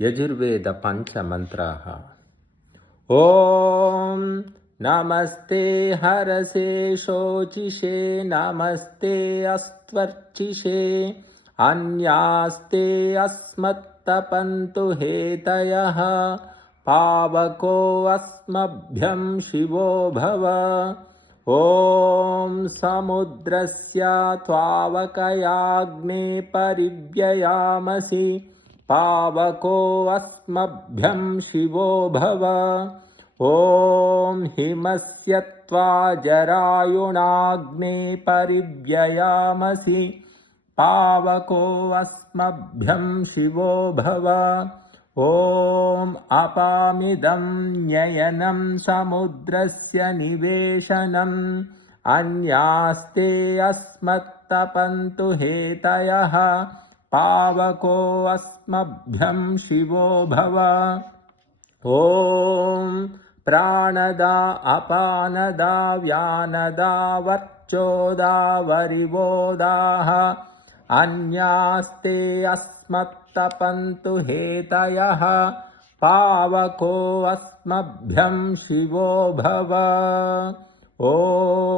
यजुर्वेदपञ्चमन्त्राः ॐ नमस्ते हरसे शोचिषे नमस्ते अस्त्वर्चिषे अन्यास्ते अस्मत्तपन्तु हेतयः। पावको अस्मभ्यं शिवो भव। ॐ समुद्रस्य त्वावकयाग्ने परिव्ययामसि पावको अस्मभ्यं शिवो भव। ॐ हिमस्य त्वा जरायुणाग्ने परिव्ययामसि। पावको अस्मभ्यं शिवो भव। ॐ अपामिदं न्ययनं समुद्रस्य निवेशनम्। अन्यास्ते अस्मत्तपन्तु हेतयः पावको अस्मभ्यं शिवो भव। ॐ प्राणदा अपानदा व्यानदा वर्चोदा वरिवोदाः। अन्यास्ते अस्मत्तपन्तु हेतयः। पावको अस्मभ्यं शिवो भव। ॐ